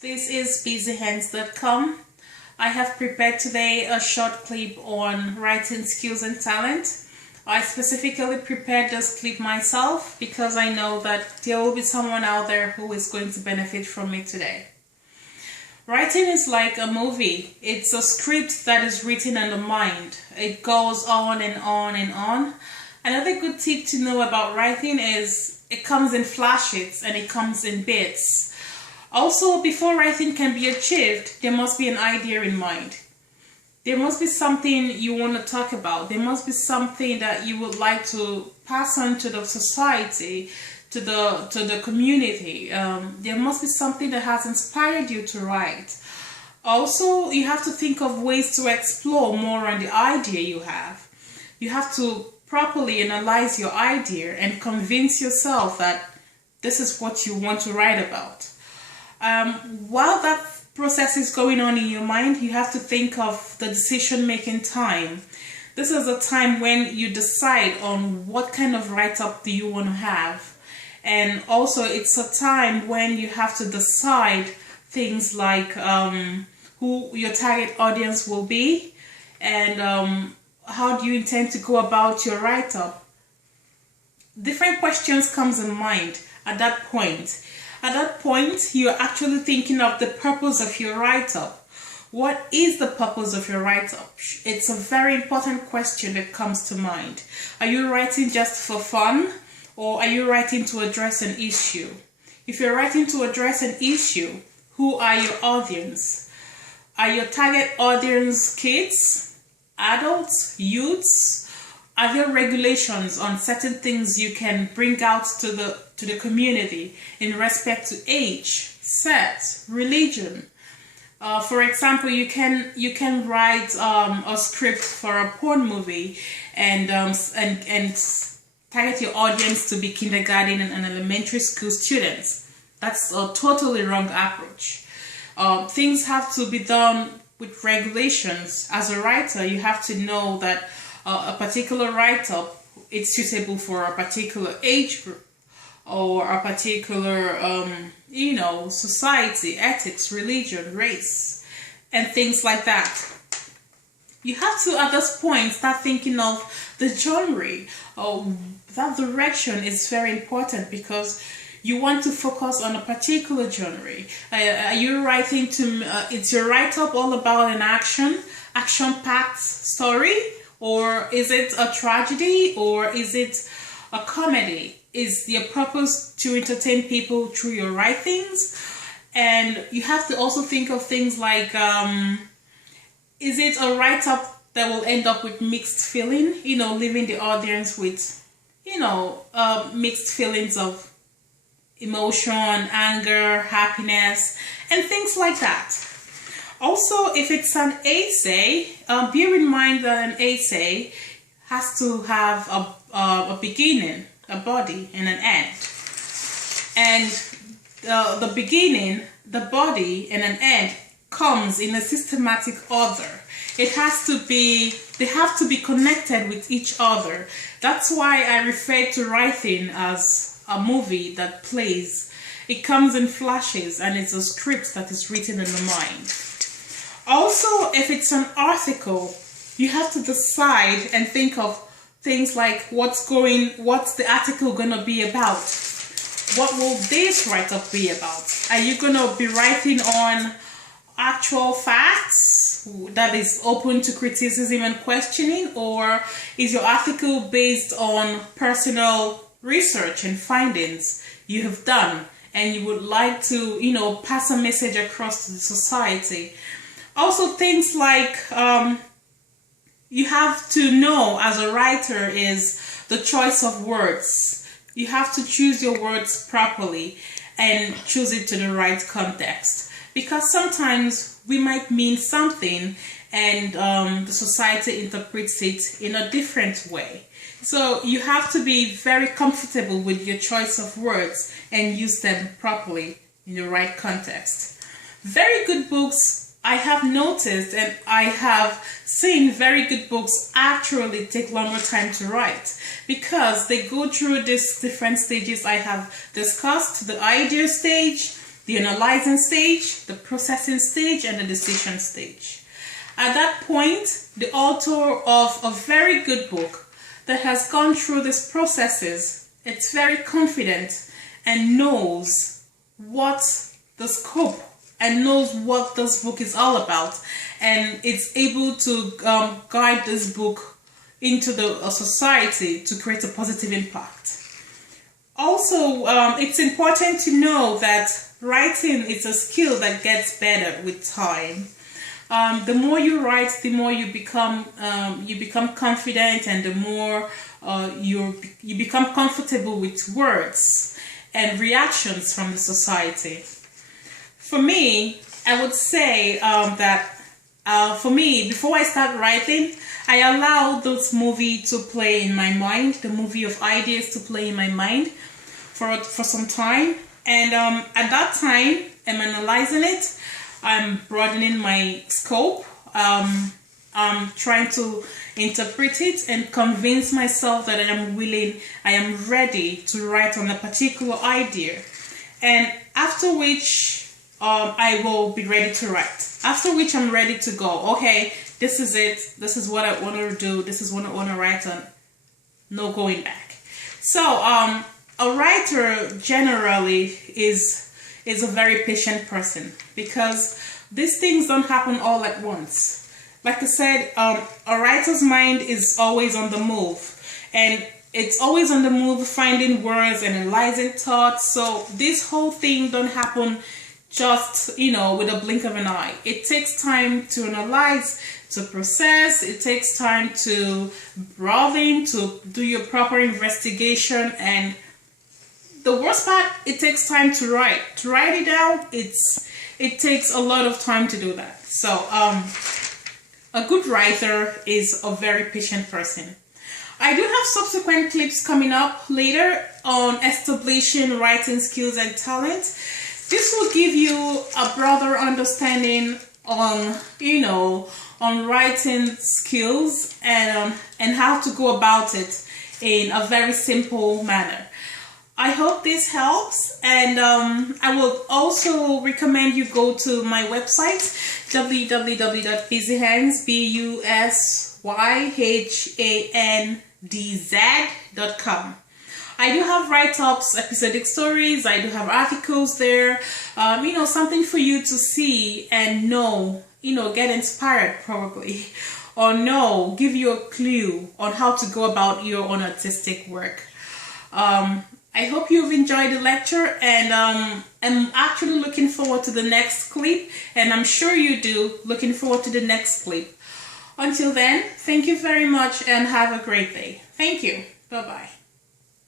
This is busyhands.com. I have prepared today a short clip on writing skills and talent. I specifically prepared this clip myself because I know that there will be someone out there who is going to benefit from it today. Writing is like a movie. It's a script that is written in the mind. It goes on and on and on. Another good tip to know about writing is it comes in flashes and it comes in bits. Also, before writing can be achieved, there must be an idea in mind. There must be something you want to talk about. There must be something that you would like to pass on to the society, to the community. There must be something that has inspired you to write. Also, you have to think of ways to explore more on the idea you have. You have to properly analyze your idea and convince yourself that this is what you want to write about. While that process is going on in your mind, you have to think of the decision-making time. This is a time when you decide on what kind of write-up do you want to have. And also it's a time when you have to decide things like who your target audience will be and how do you intend to go about your write-up. Different questions comes in mind at that point. At that point, you're actually thinking of the purpose of your write-up. What is the purpose of your write-up? It's a very important question that comes to mind. Are you writing just for fun, or are you writing to address an issue? If you're writing to address an issue, who are your audience? Are your target audience kids, adults, youths? Are there regulations on certain things you can bring out to the community in respect to age, sex, religion? For example, you can write a script for a porn movie and target your audience to be kindergarten and elementary school students. That's a totally wrong approach. Things have to be done with regulations. As a writer, you have to know that a particular write-up is suitable for a particular age group or a particular society, ethics, religion, race, and things like that. You have to at this point start thinking of the genre. That direction is very important because you want to focus on a particular genre. Are you writing is your write-up all about an action-packed story? Or is it a tragedy, or is it a comedy? Is your purpose to entertain people through your writings? And you have to also think of things like, is it a write-up that will end up with mixed feeling? Leaving the audience with, mixed feelings of emotion, anger, happiness, and things like that. Also, if it's an essay, bear in mind that an essay has to have a beginning, a body, and an end. And the beginning, the body, and an end comes in a systematic order. They have to be connected with each other. That's why I refer to writing as a movie that plays. It comes in flashes and it's a script that is written in the mind. Also, if it's an article, you have to decide and think of things like what's the article gonna be about? What will this write-up be about? Are you gonna be writing on actual facts that is open to criticism and questioning, or is your article based on personal research and findings you have done and you would like to, pass a message across to the society? Also, things like you have to know as a writer is the choice of words. You have to choose your words properly and choose it to the right context. Because sometimes we might mean something and the society interprets it in a different way. So you have to be very comfortable with your choice of words and use them properly in the right context. Very good books, I have noticed and I have seen very good books actually take longer time to write because they go through these different stages I have discussed: the idea stage, the analyzing stage, the processing stage, and the decision stage. At that point, the author of a very good book that has gone through these processes, it's very confident and knows what the scope and knows what this book is all about, and it's able to guide this book into the society to create a positive impact. Also, it's important to know that writing is a skill that gets better with time. The more you write, the more you become confident, and the more you become comfortable with words and reactions from the society. For me, I would say that for me, before I start writing, I allow this movie to play in my mind, the movie of ideas to play in my mind for some time. And at that time, I'm analyzing it, I'm broadening my scope, I'm trying to interpret it and convince myself that I am ready to write on a particular idea. And after which I will be ready to write. After which I'm ready to go. Okay, this is it. This is what I want to do. This is what I want to write on. No going back. So a writer generally is a very patient person, because these things don't happen all at once. Like I said, a writer's mind is always on the move, and it's always on the move, finding words and analyzing thoughts. So this whole thing don't happen just, with a blink of an eye. It takes time to analyze, to process. It takes time to broaden, to do your proper investigation. And the worst part, it takes time to write. To write it down, it takes a lot of time to do that. So a good writer is a very patient person. I do have subsequent clips coming up later on establishing writing skills and talent. This will give you a broader understanding on, on writing skills and how to go about it in a very simple manner. I hope this helps, and I will also recommend you go to my website, www.busyhands.com. I do have write-ups, episodic stories, I do have articles there, something for you to see and know, get inspired probably, or give you a clue on how to go about your own artistic work. I hope you've enjoyed the lecture, and I'm actually looking forward to the next clip, and I'm sure you do, looking forward to the next clip. Until then, thank you very much and have a great day. Thank you. Bye-bye.